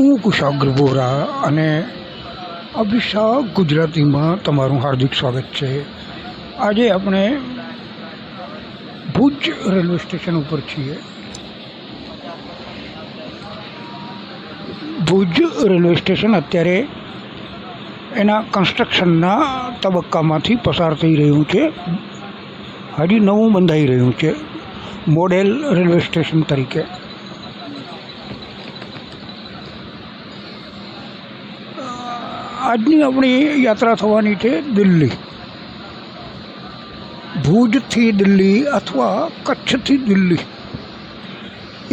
હું કુશાગ્ર બોરા અને અભિષેક ગુજરાતીમાં તમારું હાર્દિક સ્વાગત છે। આજે આપણે ભુજ રેલવે સ્ટેશન ઉપર છીએ। ભુજ રેલવે સ્ટેશન અત્યારે એના કન્સ્ટ્રક્શનના તબક્કામાંથી પસાર થઈ રહ્યું છે। હજી નવું બંધાઈ રહ્યું છે મોડેલ રેલવે સ્ટેશન તરીકે। આજની આપણી યાત્રા થવાની છે દિલ્હી, ભુજથી દિલ્હી અથવા કચ્છથી દિલ્હી।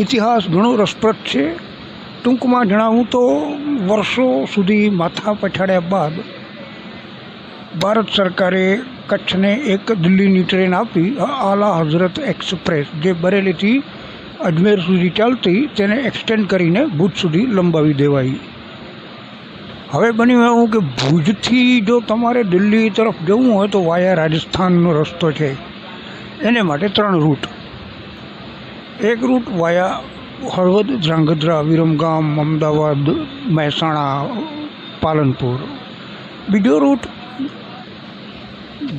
ઇતિહાસ ઘણો રસપ્રદ છે। ટૂંકમાં જણાવું તો વર્ષો સુધી માથા પછાડ્યા બાદ ભારત સરકારે કચ્છને એક દિલ્હીની ટ્રેન આપી, આલા હઝરત એક્સપ્રેસ, જે બરેલીથી અજમેર સુધી ચાલતી, તેને એક્સટેન્ડ કરીને ભુજ સુધી લંબાવી દેવાઈ। હવે બન્યું એવું કે ભુજથી જો તમારે દિલ્હી તરફ જવું હોય તો વાયા રાજસ્થાનનો રસ્તો છે। એને માટે 3 રૂટ। એક રૂટ વાયા હળવદ, ધ્રાંગધ્રા, વિરમગામ, અમદાવાદ, મહેસાણા, પાલનપુર। બીજો રૂટ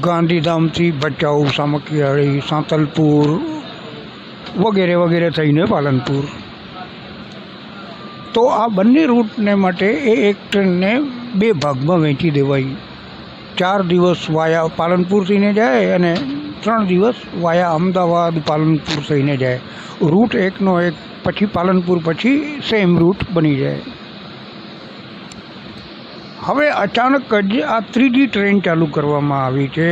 ગાંધીધામથી ભચાઉ, સામખિયાળી, સાંતલપુર વગેરે વગેરે થઈને પાલનપુર। તો આ બંને રૂટને માટે એક ટ્રેનને 2 ભાગમાં વહેંચી દેવાઈ। 4 દિવસ વાયા પાલનપુર થઈને જાય અને 3 દિવસ વાયા અમદાવાદ, પાલનપુર થઈને જાય। રૂટ એકનો એક પછી પાલનપુર પછી સેમ રૂટ બની જાય। હવે અચાનક જ આ ત્રીજી ટ્રેન ચાલુ કરવામાં આવી છે,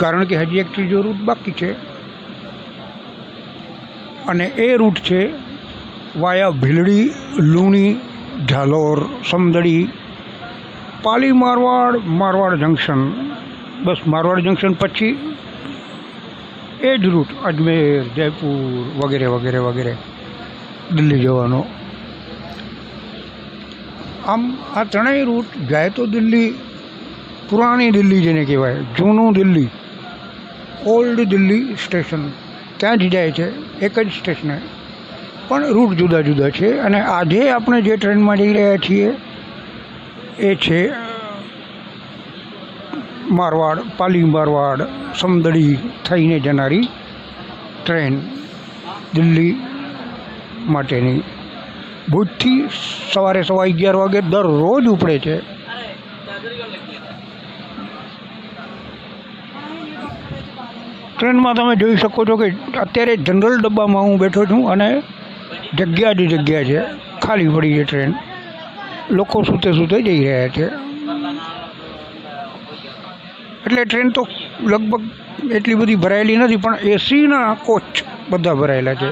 કારણ કે હજી એક ત્રીજો રૂટ બાકી છે અને એ રૂટ છે વાયા ભીલડી, લુણી, ઝાલોર, સમદડી, પાલી મારવાડ, મારવાડ જંકશન। બસ મારવાડ જંકશન પછી એ જ રૂટ અજમેર, જયપુર વગેરે વગેરે વગેરે દિલ્હી જવાનો। આમ આ ત્રણેય રૂટ જાય તો દિલ્હી, પુરાણી દિલ્હી જેને કહેવાય, જૂનું દિલ્હી, ઓલ્ડ દિલ્હી સ્ટેશન, ત્યાં જ જાય છે, એક જ સ્ટેશને, પણ રૂટ જુદા જુદા છે। અને આજે આપણે જે ટ્રેનમાં જઈ રહ્યા છીએ એ છે મારવાડ, પાલી મારવાડ, સમદડી થઈને જનારી ટ્રેન દિલ્હી માટેની। ભુજથી સવારે 11:15 વાગે દરરોજ ઉપડે છે। ટ્રેનમાં તમે જોઈ શકો છો કે અત્યારે જનરલ ડબ્બામાં હું બેઠો છું અને જગ્યા જ જગ્યા છે, ખાલી પડી છે ટ્રેન। લોકો સૂતે સૂતે જઈ રહ્યા છે, એટલે ટ્રેન તો લગભગ એટલી બધી ભરાયેલી નથી, પણ એસીના કોચ બધા ભરાયેલા છે।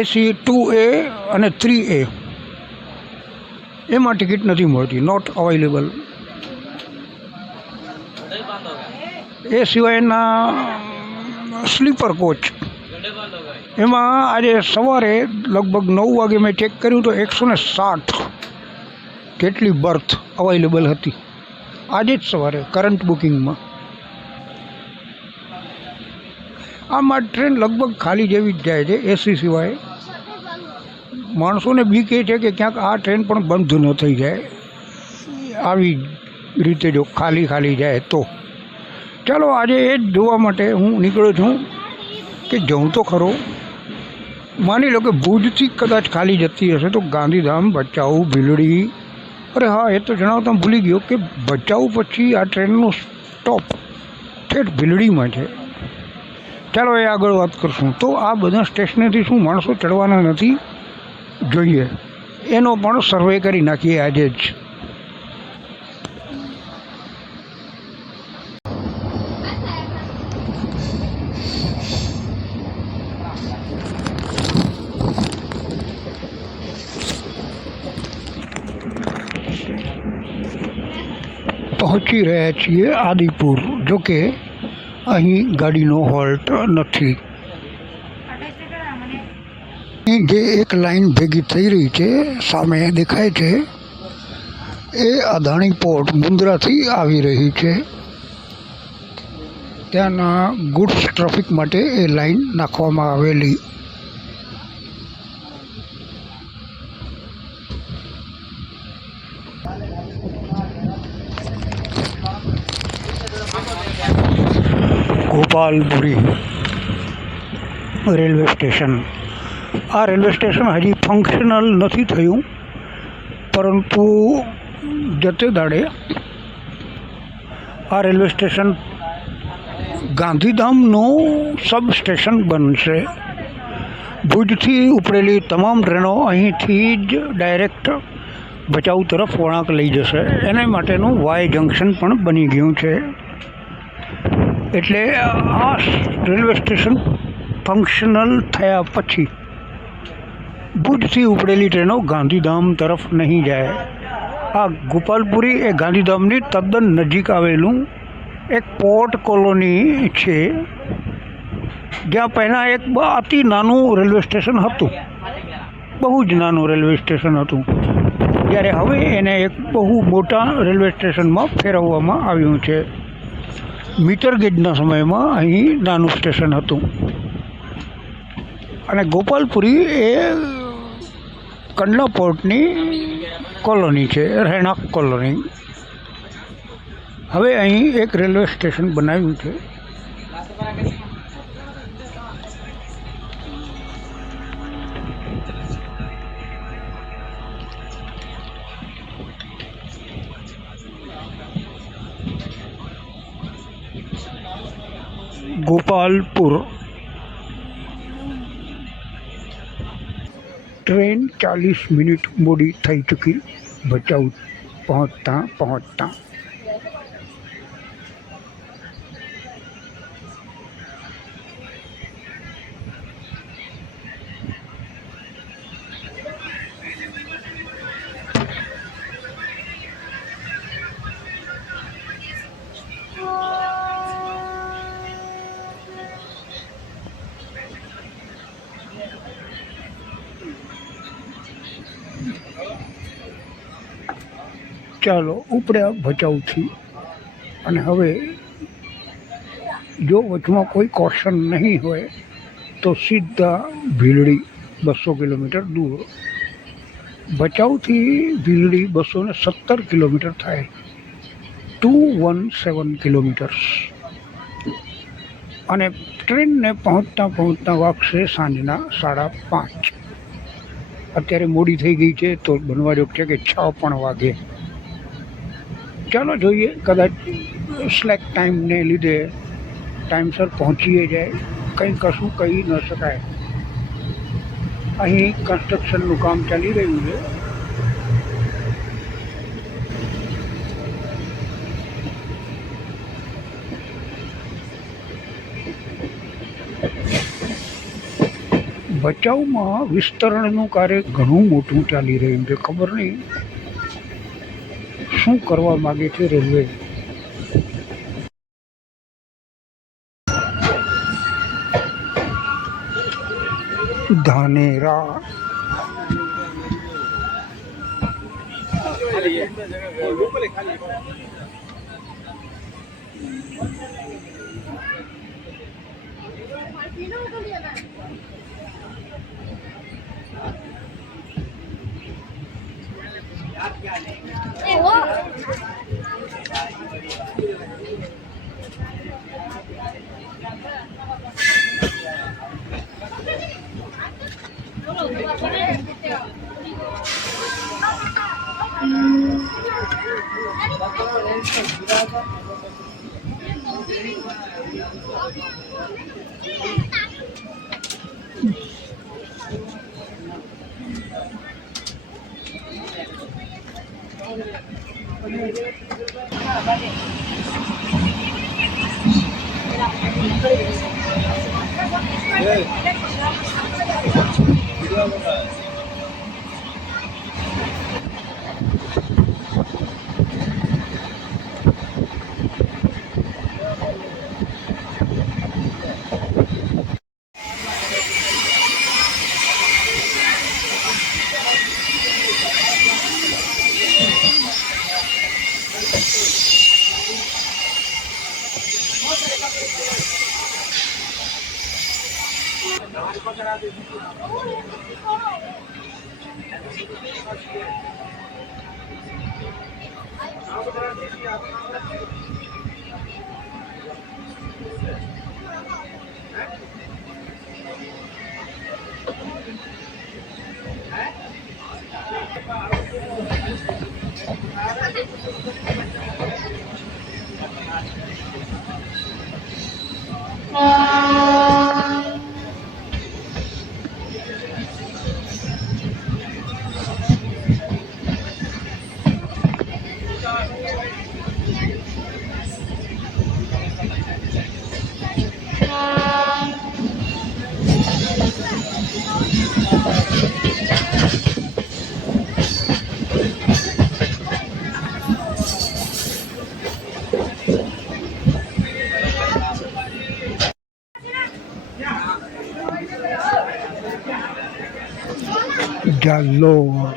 એસી 2A અને 3A એમાં ટિકિટ નથી મળતી, નોટ અવેલેબલ। એ સિવાયના સ્લીપર કોચ, એમાં આજે સવારે લગભગ 9 વાગે મેં ચેક કર્યું તો 160 જેટલી બર્થ અવેલેબલ હતી, આજે જ સવારે કરંટ બુકિંગમાં। આમાં ટ્રેન લગભગ ખાલી જેવી જ જાય છે એસી સિવાય। માણસોને બીક એ છે કે ક્યાંક આ ટ્રેન પણ બંધ ન થઈ જાય, આવી રીતે જો ખાલી ખાલી જાય તો। ચાલો આજે એ જ જોવા માટે હું નીકળ્યો છું કે જઉં તો ખરો। માની લો કે ભુજથી કદાચ ખાલી જતી હશે તો ગાંધીધામ, ભચાઉ, ભીલડી, અરે હા એ તો જણાવતા ભૂલી ગયો કે ભચાઉ પછી આ ટ્રેનનો સ્ટોપ ઠેઠ ભીલડીમાં છે। ચાલો એ આગળ વાત કરશું। તો આ બધા સ્ટેશનેથી શું માણસો ચડવાના નથી? જોઈએ, એનો પણ સર્વે કરી નાખીએ આજે જ। પહોંચી રહ્યા છીએ આદિપુર, જોકે અહીં ગાડીનો હોલ્ટ નથી। અહીં જે એક લાઈન ભેગી થઈ રહી છે સામે દેખાય છે એ અદાણી પોર્ટ મુન્દ્રાથી આવી રહી છે। ત્યાંના ગુડ્સ ટ્રાફિક માટે એ લાઈન નાખવામાં આવેલી। ગોપાલપુરી રેલવે સ્ટેશન. આ રેલવે સ્ટેશન હજી ફંક્શનલ નથી થયું, પરંતુ જતે દાડે આ રેલવે સ્ટેશન ગાંધીધામનું સબ સ્ટેશન બનશે. ભુજથી ઉપડેલી તમામ ટ્રેનો અહીંથી જ ડાયરેક્ટ ભચાઉ તરફ વળાંક લઈ જશે. એના માટેનું વાય જંકશન પણ બની ગયું છે. એટલે આ રેલવે સ્ટેશન ફંક્શનલ થયા પછી ભુજથી ઉપડેલી ટ્રેનો ગાંધીધામ તરફ નહીં જાય. આ ગોપાલપુરી એ ગાંધીધામની તદ્દન નજીક આવેલું એક પોર્ટ કોલોની છે, જ્યાં પહેલાં એક અતિ નાનું રેલવે સ્ટેશન હતું, બહુ જ નાનું રેલવે સ્ટેશન હતું, જ્યારે હવે એને એક બહુ મોટા રેલવે સ્ટેશનમાં ફેરવવામાં આવ્યું છે. મીટર ગેજના સમયમાં અહીં નાનું સ્ટેશન હતું. અને ગોપાલપુરી એ કંડલા પોર્ટની કોલોની છે, રહેણાંક કોલોની. હવે અહીં એક રેલવે સ્ટેશન બનાવ્યું છે. ગોપાલપુર. ટ્રેન 40 મિનિટ મોડી થઈ ચૂકી ભચાઉ પહોંચતા. ચાલો ઉપડ્યા ભચાઉથી, અને હવે જો વચમાં કોઈ કોશન નહીં હોય તો સીધા ભીલડી 200 કિલોમીટર દૂર. ભચાઉથી ભીલડી 217 કિલોમીટર થાય, 217 કિલોમીટર્સ. અને ટ્રેનને પહોંચતા વાગશે સાંજના 5:30. અત્યારે મોડી થઈ ગઈ છે તો બનવા જોગ છે કે 6 પણ વાગે. ચાલો જોઈએ, કદાચ સ્લેક ટાઈમને લીધે ટાઈમસર પહોંચીએ જાય. કંઈ કશું કહી ન શકાય. અહીં કન્સ્ટ્રક્શનનું કામ ચાલી રહ્યું છે. ભચાઉમાં વિસ્તરણનું કાર્ય ઘણું મોટું ચાલી રહ્યું છે. ખબર નહીં શું કરવા માગે છે રેલવે. ધાનેરા. જાલોર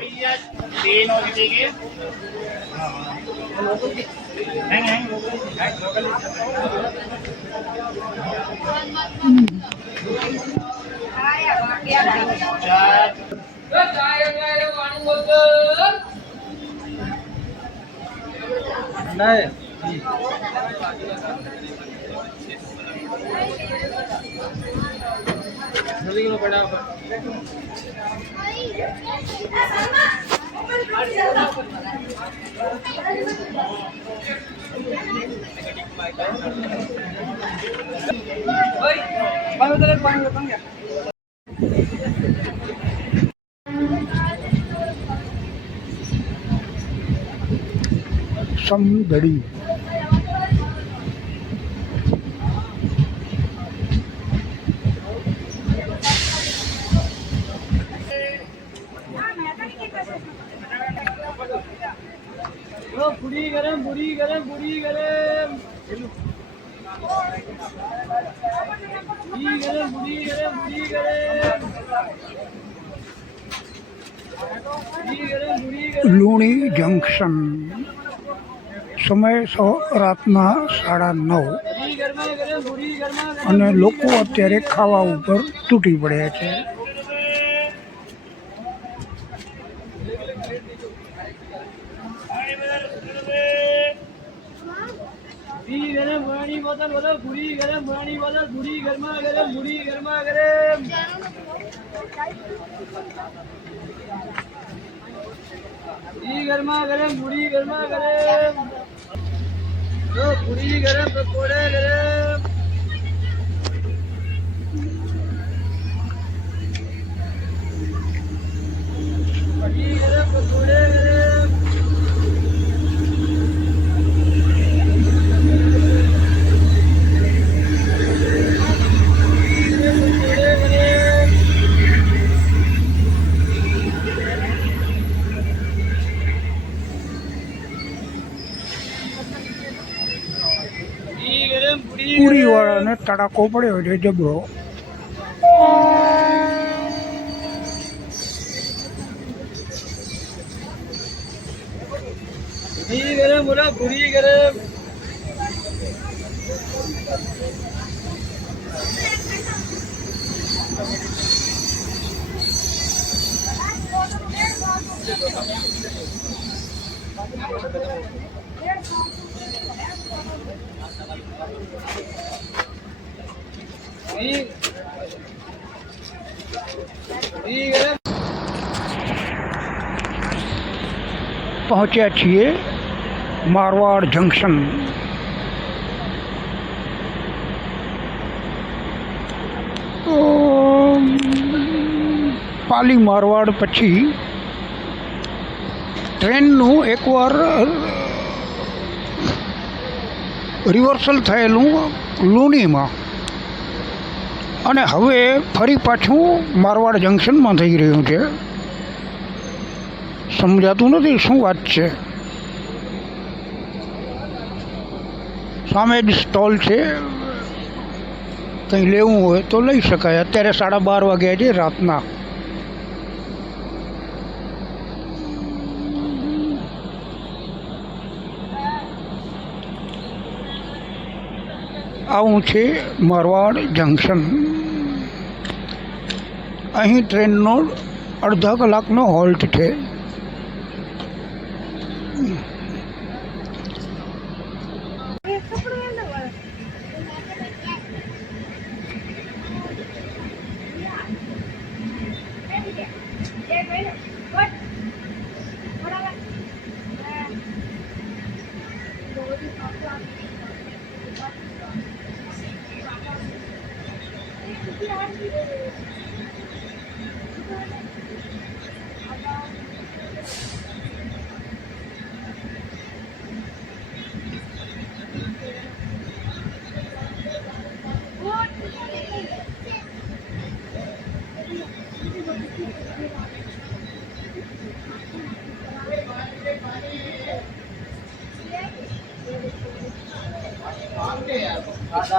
સમદડી પૂરી ગરમ પૂરી ગરમ પૂરી ગરમ પૂરી ગરમ પૂરી ગરમ પૂરી ગરમ પૂરી ગરમ પૂરી ગરમ લુણી જંકશન સમય રાતના 9:30 પૂરી ગરમા ગરમ પૂરી ગરમા ગરમ અને લોકો અત્યારે ખાવા ઉપર તૂટી પડ્યા છે. પૂરી ગરમ પાણી બોતલ બોલો પૂરી ગરમ પાણી બોતલ પૂરી ગરમા ગરમ પૂરી ગરમા ગરમ પૂરી ગરમા ગરમ પૂરી ગરમા ગરમ પૂરી ગરમ પકોડે ગરમ પૂરી ગરમ પકોડે ગરમ પૂરી વાળાને તડાકો પડ્યો છે જબરો. પૂરી ગરમ બોલા પૂરી ગરમ પહોંચ્યા છીએ મારવાડ જંકશન. પાલી મારવાડ પછી ટ્રેનનું એકવાર રિવર્સલ થયેલું લુણીમાં અને હવે ફરી પાછું મારવાડ જંકશનમાં થઈ રહ્યું છે. સમજાતું નથી શું વાત છે. સામે જ સ્ટોલ છે, કંઈ લેવું હોય તો લઈ શકાય. અત્યારે 12:30 વાગ્યા છે રાતના. આવું છે મારવાડ જંકશન. અહીં ટ્રેનનો અડધા કલાકનો હોલ્ટ છે.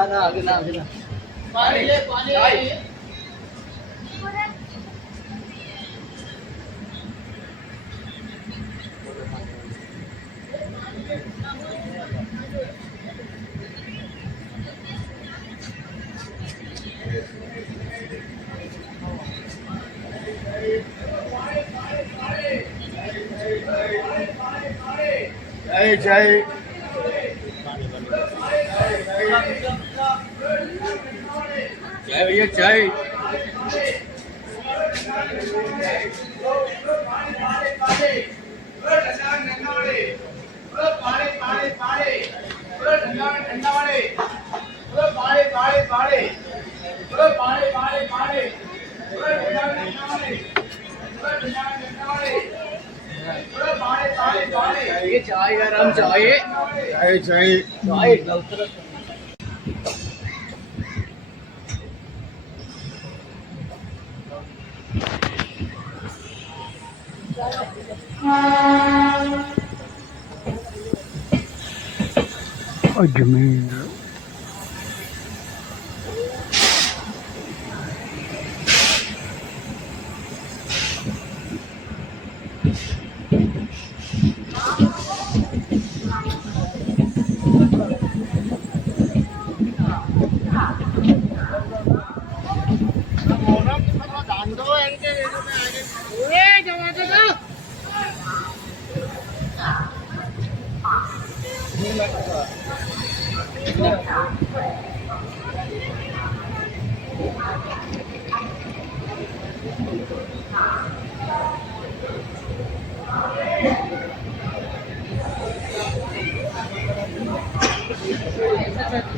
ના આગે ના આગે ના પાણી લે પાણી જય જય जय भैया जय जय राम जय जय जय जय अजमेर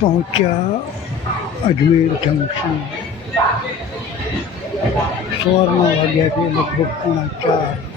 पहुंचा अजमेर जंक्शन सवाરના વાગ્યાથી લગભગ 4:30。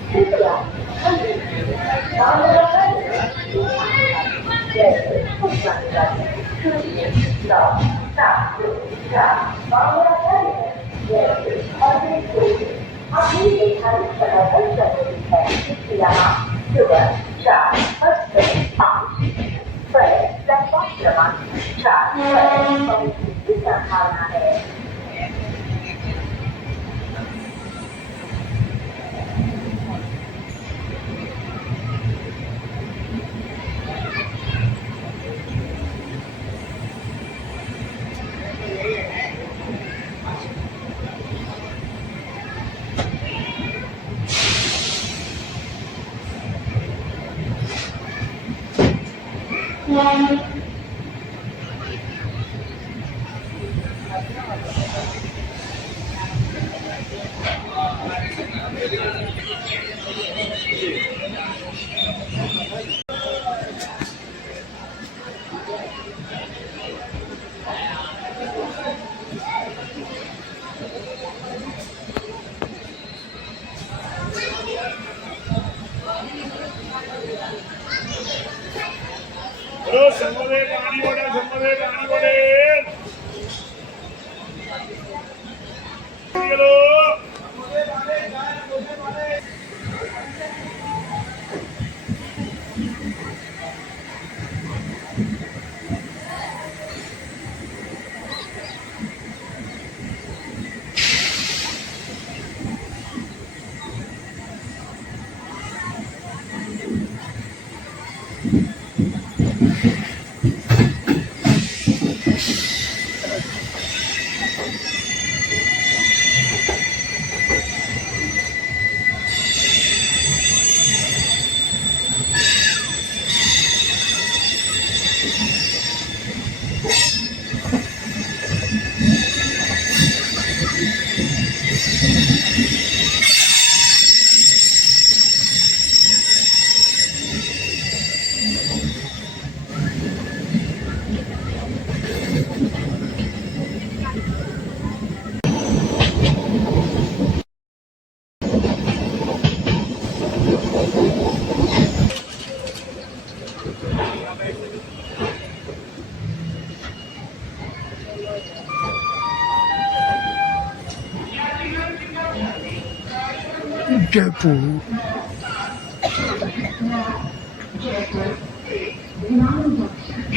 જયપુર.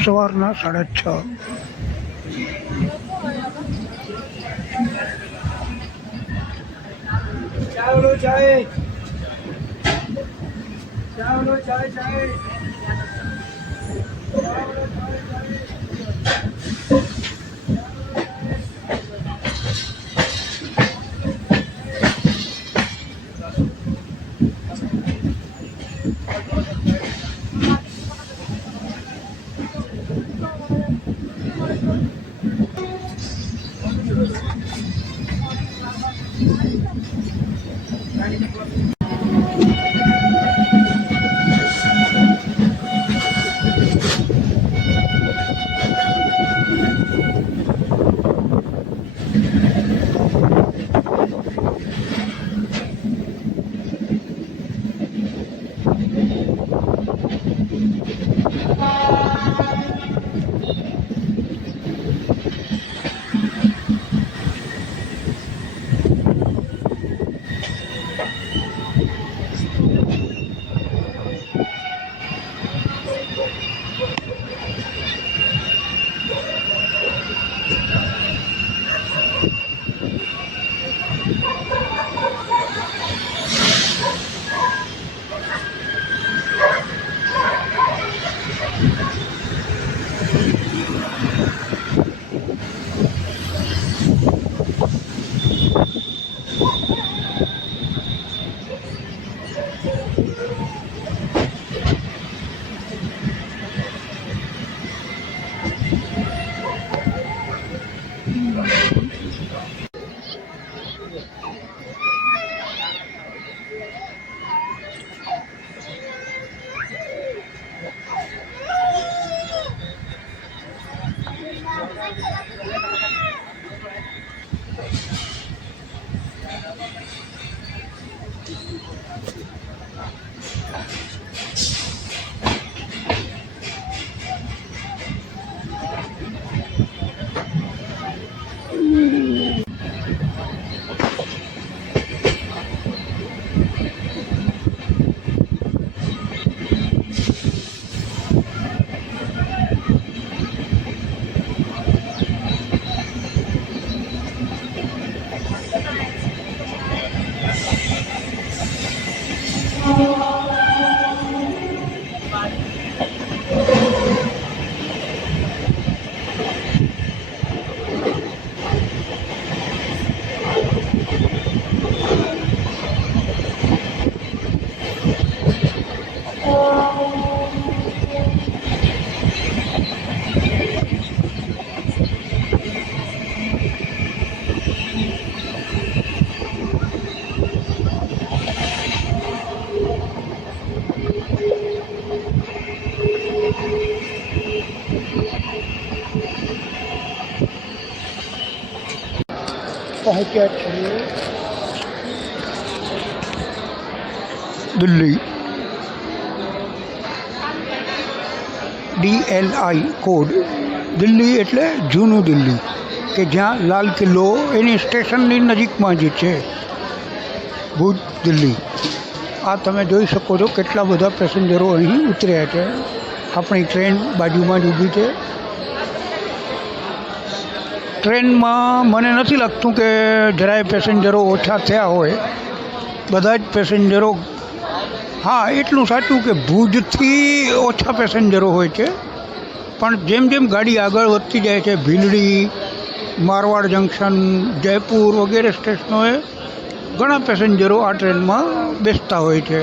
સવારના 6:30. ચાવલો ચાય ચાવલો ચાય ચાય પહોંચ્યા છીએ દિલ્હી. DLI code. દિલ્હી એટલે જૂનું દિલ્હી, કે જ્યાં લાલ કિલ્લો એની સ્ટેશનની નજીકમાં જ છે. ભુજ દિલ્હી. આ તમે જોઈ શકો છો કેટલા બધા પેસેન્જરો અહીં ઉતર્યા છે. આપણી ટ્રેન બાજુમાં જ ઊભી છે. ટ્રેનમાં મને નથી લાગતું કે જરાય પેસેન્જરો ઓછા થયા હોય. બધા જ પેસેન્જરો, હા એટલું સાચું કે ભુજથી ઓછા પેસેન્જરો હોય છે, પણ જેમ જેમ ગાડી આગળ વધતી જાય છે, ભીલડી, મારવાડ જંકશન, જયપુર વગેરે સ્ટેશનોએ ઘણા પેસેન્જરો આ ટ્રેનમાં બેસતા હોય છે.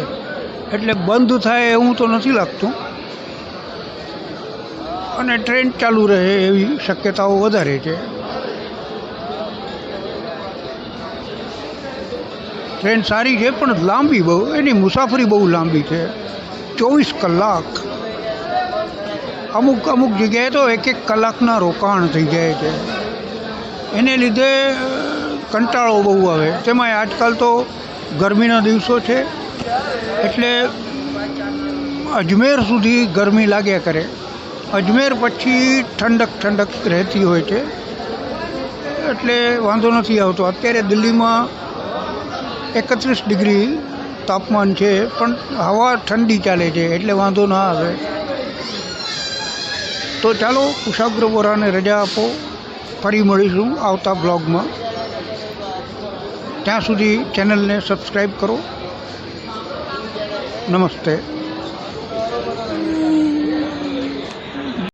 એટલે બંધ થાય એવું તો નથી લાગતું, અને ટ્રેન ચાલુ રહે એવી શક્યતાઓ વધારે છે. ટ્રેન સારી છે પણ લાંબી બહુ, એની મુસાફરી બહુ લાંબી છે. 24 કલાક. અમુક અમુક જગ્યાએ તો 1-1 કલાકના રોકાણ થઈ જાય છે. એને લીધે કંટાળો બહુ આવે. તેમાંય આજકાલ તો ગરમીના દિવસો છે, એટલે અજમેર સુધી ગરમી લાગ્યા કરે. અજમેર પછી ઠંડક રહેતી હોય છે, એટલે વાંધો નથી આવતો. અત્યારે દિલ્હીમાં 31 ડિગ્રી તાપમાન છે, પણ હવા ઠંડી ચાલે છે એટલે વાંધો ના આવે. તો ચાલો કુશાગ્ર વોરાને રજા આપો. ફરી મળીશું આવતા બ્લોગમાં. ત્યાં સુધી ચેનલને સબસ્ક્રાઈબ કરો. નમસ્તે.